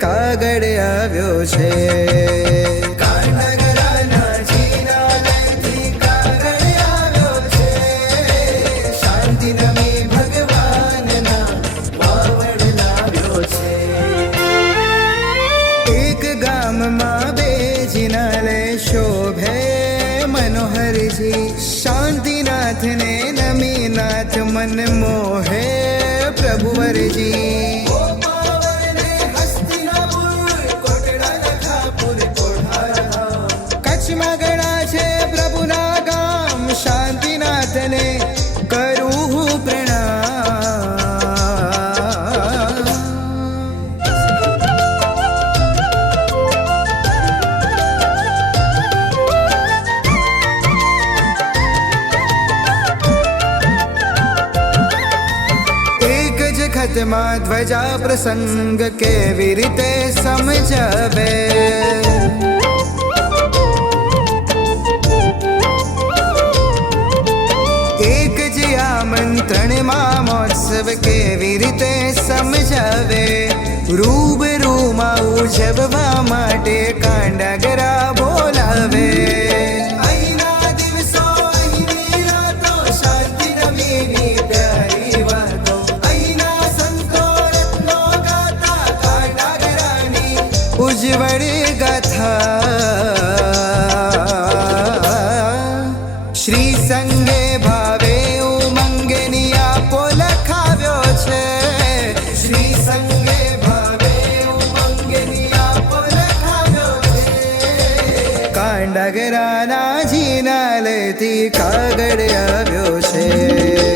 કાગળ આવ્યો છે. કાંડાગરાના જીનાલયથી કાગળ આવ્યો છે. શાંતિ નમી ભગવાનના વાવડ લાવ્યો છે. એક ગામમાં બે જીનાલય શોભે મનોહરજી. શાંતિનાથને નમી નાથ મન મોહે પ્રભુવરજી. કચ્છમાં ઘણા છે પ્રભુના ગામ. શાંતિનાથને કરું પ્રણામ. એક જ ખતમાં ધ્વજા પ્રસંગ કેવી રીતે સમજાવે. આમંત્રણમાં મહોત્સવ કેવી રીતે સમજાવે. રૂબરૂમાં ઉજવવા માટે કાંડાગરા બોલાવે. અહીંના દિવસો અહીંની રાતો શાંતિ નમીની પ્યારી વાતો. અહીંના સંતો રત્નો ગાતા કાંડાગરાની ઉજ્જવળ ગાથા. શ્રી સંગે ભાવે કાંડાગરાના જીનાલયથી કાગળ આવ્યો છે.